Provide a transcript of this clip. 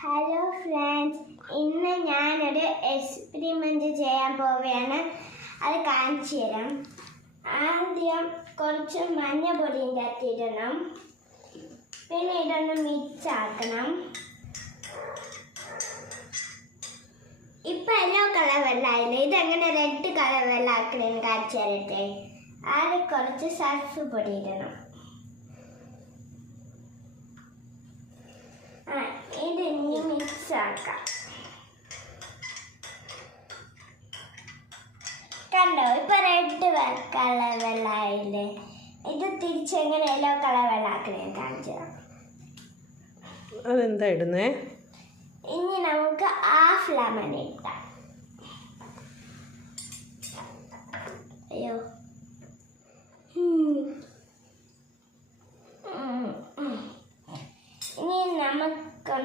Hello friends, ഇന്ന് ഞാനൊരു experiment ചെയ്യാൻ പോവുകയാണ്. അത് കാണിച്ചു തരാം. ആദ്യം കുറച്ച് മഞ്ഞപ്പൊടിയും തട്ടിയിടണം. പിന്നെ ഇതൊന്ന് മിക്സ് ആക്കണം. ഇപ്പം യെല്ലോ കളർ വെള്ളമായില്ലേ, ഇതെങ്ങനെ റെഡ് കളർ വെള്ളമാക്കണമെന്ന് കാണിച്ചു തരട്ടെ. ആദ്യം കുറച്ച് സർഫ് പൊടി ഇടണം. ഇത് ഇനി മിക്സ് ആക്കാം. കണ്ടോ, ഇപ്പൊ റെഡ് കളർ വെള്ളമായില്ലേ. ഇത് തിരിച്ചെങ്ങനെ യെല്ലോ കളർ വെള്ളമാക്കണേ കാണിച്ചു. അതെന്താ ഇടുന്നേ? ഇനി നമുക്ക് ഹാഫ് ലെമൺ ഇട്ടാം. അയ്യോ, ഇനി നമുക്ക്